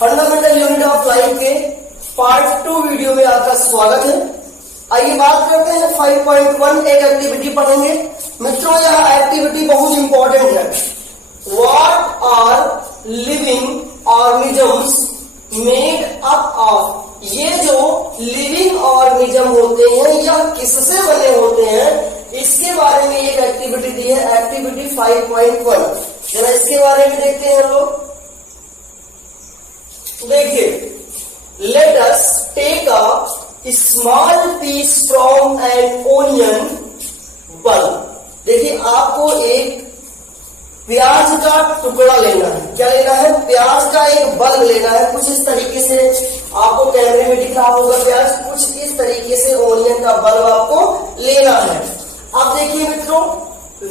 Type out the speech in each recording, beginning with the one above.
Fundamental unit of life के part 2 video में आपका स्वागत है। आइए बात करते हैं 5.1 एक एक्टिविटी पढ़ेंगे। मित्रों यह एक्टिविटी बहुत इंपॉर्टेंट है। What are living organisms made up of. ये जो लिविंग ऑर्गेनिज्म होते हैं यह किससे बने होते हैं, इसके बारे में एक एक्टिविटी दी है, एक्टिविटी 5.1। जरा इसके बारे में देखते हैं हम लोग। देखिए, let us take a small piece from an onion bulb. देखिए, आपको एक प्याज का टुकड़ा लेना है। क्या लेना है? प्याज का एक बल्ब लेना है। कुछ इस तरीके से आपको कैमरे में दिख रहा होगा प्याज, कुछ इस तरीके से ओनियन का बल्ब आपको लेना है। अब देखिए मित्रों,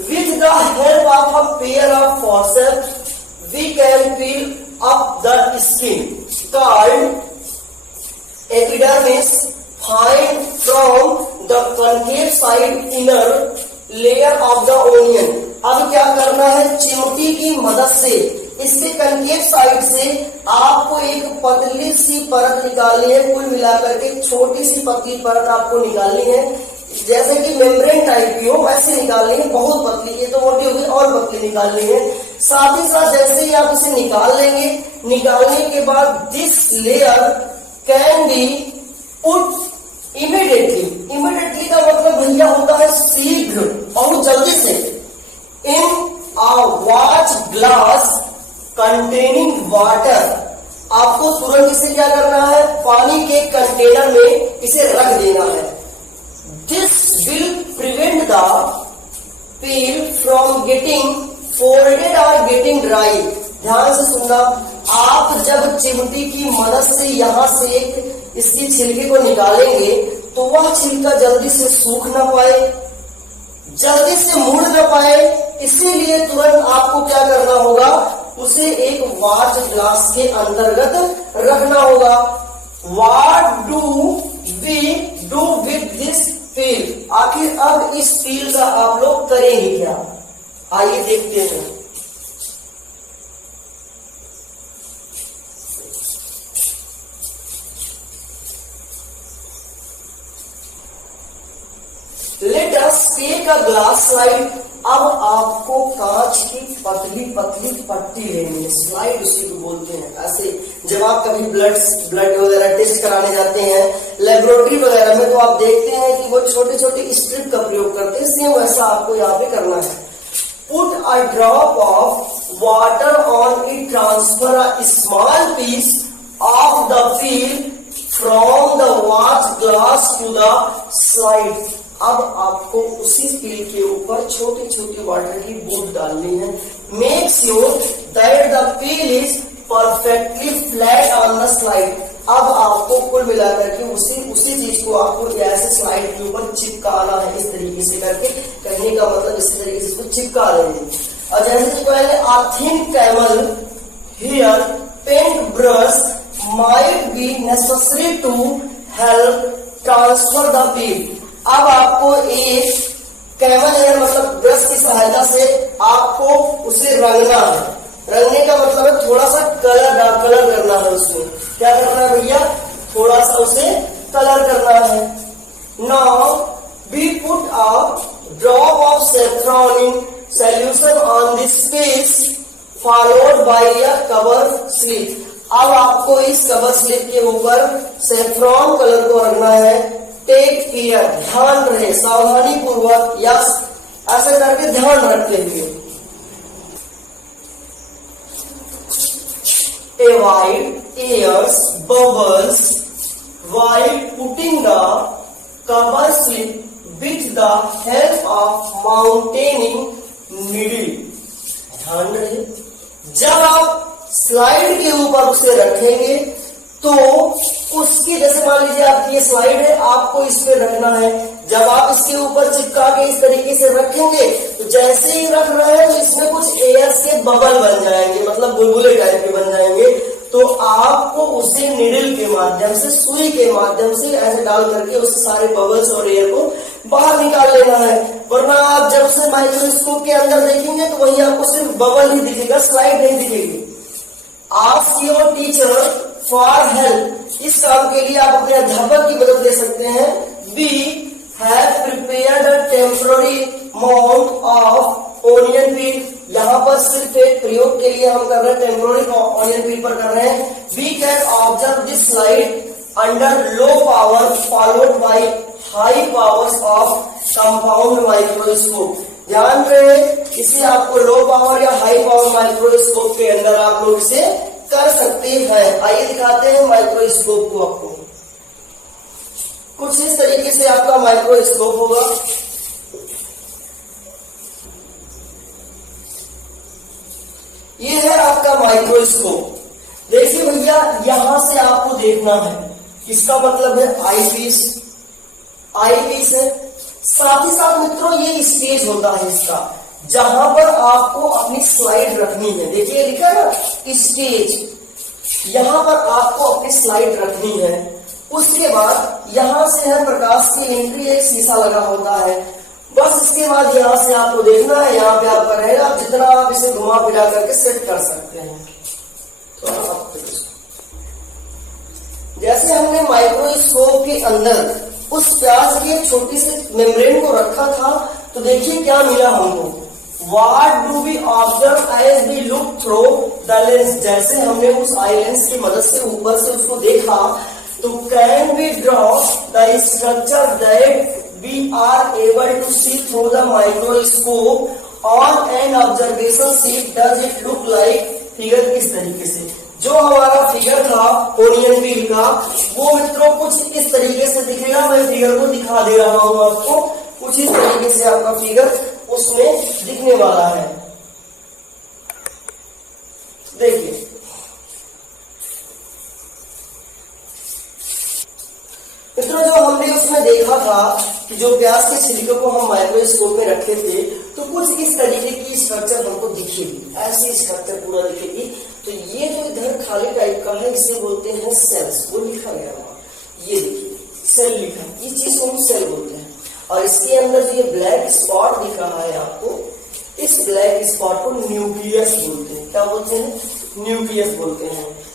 with the help of a pair of forceps we can peel up the skin called epidermis, find from the concave side inner layer of the onion। अब क्या करना है, चिमटी की मदद से इसके कनकेव साइड से आपको एक पतली सी परत निकालनी है। कुल मिलाकर के छोटी सी पतली परत आपको निकालनी है, जैसे कि मेम्ब्रेन टाइप की हो वैसे निकालनी है। बहुत पतली, ये तो मोटी होगी, और पतली निकालनी है। साथ ही साथ जैसे ही आप इसे निकाल लेंगे, निकालने के बाद this layer can be put immediately. Immediately का मतलब भैया होता है शीघ्र, बहुत जल्दी से, in a watch glass containing water. आपको तुरंत इसे क्या करना है, पानी के कंटेनर में इसे रख देना है। This will prevent the peel from getting folded और getting dry। ध्यान से सुनना, आप जब चिमटी की मदद से यहां से एक इसकी छिलके को निकालेंगे तो वह छिलका जल्दी से सूख ना पाए, जल्दी से मुड़ ना पाए, इसीलिए तुरंत आपको क्या करना होगा, उसे एक वॉच ग्लास के अंतर्गत रखना होगा। What do we do with this peel? आखिर अब इस पील का आप लोग करेंगे क्या, आइए देखते हैं। Let us take a glass slide. अब आपको कांच की पतली पतली पट्टी लेनी है, स्लाइड उसी को बोलते हैं। ऐसे जब आप कभी ब्लड वगैरह टेस्ट कराने जाते हैं लेबोरेटरी वगैरह में, तो आप देखते हैं कि वो छोटे छोटे स्ट्रिप का प्रयोग करते हैं। सेम वैसा आपको यहाँ पे करना है। Put a drop of water on it, transfer a small piece of the peel from the watch glass to the slide. अब आपको उसी पील के ऊपर छोटी छोटी वाटर की बूंद डालनी है। Make sure that the peel is perfectly flat on the slide. अब आपको कुल मिलाकर के उसी चीज को आपको ऐसे स्लाइड के ऊपर चिपकाना है, इस तरीके से करके। कहने का मतलब इस तरीके से इसको चिपका लेंगे। और जैसे कि पहले a thin camel hair paint brush might be necessary to help transfer the peel. अब आपको एक कैमल हेयर मतलब ब्रश की सहायता से आपको उसे रंगना है। रंगने का मतलब है थोड़ा सा कलर करना है उसमें। क्या करना है भैया, थोड़ा सा उसे कलर करना है। Now we put a drop of safranin solution on this piece followed by a cover slip. अब आपको इस कवर स्लिप के ऊपर सैफरॉन कलर को रखना है। टेक केयर, ध्यान रहे, सावधानी पूर्वक, यस ऐसे करके ध्यान रखते हुए। Avoid airs, bubbles while putting the cover slip with the help of mounting needle। ध्यान रहे, जब आप स्लाइड के ऊपर उसे रखेंगे तो उसकी, जैसे मान लीजिए आपकी ये स्लाइड है, आपको इस पे रखना है। जब आप इसके ऊपर चिपका के इस तरीके से रखेंगे तो जैसे ही रख रहे हैं तो इसमें कुछ एयर से बबल बन जाएंगे, मतलब बुलबुले टाइप के बन जाएंगे। तो आपको उसे निडल के माध्यम से, सुई के माध्यम से ऐसे डाल करके उस सारे बबल्स और एयर को बाहर निकाल लेना है। वरना आप जब से माइक्रोस्कोप के अंदर देखेंगे तो वही आपको सिर्फ बबल ही दिखेगा, स्लाइड नहीं दिखेगी। Ask your teacher for help, इस काम के लिए आप अपने अध्यापक की मदद ले सकते हैं। We have prepared a temporary amount of onion peel, यहाँ पर सिर्फ एक प्रयोग के लिए हम कर रहे हैं, टेम्पररी ओनियन पील पर कर रहे हैं। We can observe this slide under low power followed by high powers of compound microscope. ध्यान रहे, इसे आपको लो पावर या हाई पावर माइक्रोस्कोप के अंदर आप लोग इसे कर सकते हैं। आइए दिखाते हैं माइक्रोस्कोप को आपको। कुछ इस तरीके से आपका माइक्रोस्कोप होगा। ये है आपका माइक्रोस्कोप। देखिए भैया, यहां से आपको देखना है, इसका मतलब है आई पीस है। साथ ही साथ मित्रों ये स्टेज होता है इसका, जहां पर आपको अपनी स्लाइड रखनी है। देखिए लिखा है ना स्टेज, यहां पर आपको अपनी स्लाइड रखनी है। उसके बाद यहां से है प्रकाश की एंट्री, एक शीशा लगा होता है। बस इसके बाद यहां से आपको देखना है, यहाँ पे आपका रहेगा, जितना आप इसे घुमा फिरा करके सेट कर सकते हैं। तो आप जैसे हमने माइक्रोस्कोप के अंदर उस प्याज की एक छोटी सी मेम्ब्रेन को रखा था, तो देखिए क्या मिला हमको। What do we observe as we look through the lens, जैसे हमने उस आई लेंस की मदद से ऊपर से उसको देखा, तो can we draw the structure that we are able to see through the microscope on an observation sheet, does it look like. Figure किस तरीके से, जो हमारा फिगर था ओनियन पील का, वो मित्रों कुछ इस तरीके से दिखेगा। मैं फिगर को दिखा दे रहा हूं आपको, कुछ इस तरीके से आपका फिगर उसमें दिखने वाला है। देखिए मित्रों, जो हमने उसमें देखा था कि जो प्याज के छिलके को हम माइक्रोस्कोप में रखे थे, तो कुछ इस तरीके की स्ट्रक्चर हमको दिखेगी, ऐसी स्ट्रक्चर पूरा दिखेगी। तो ये जो इधर खाली टाइप का है, इसे बोलते हैं सेल्स, वो लिखा गया वहां, ये देखिए सेल लिखा है, इस चीज को हम सेल बोलते हैं। और इसके अंदर जो ये ब्लैक स्पॉट दिख रहा है आपको, इस ब्लैक स्पॉट को न्यूक्लियस बोलते हैं। क्या बोलते हैं? न्यूक्लियस बोलते हैं।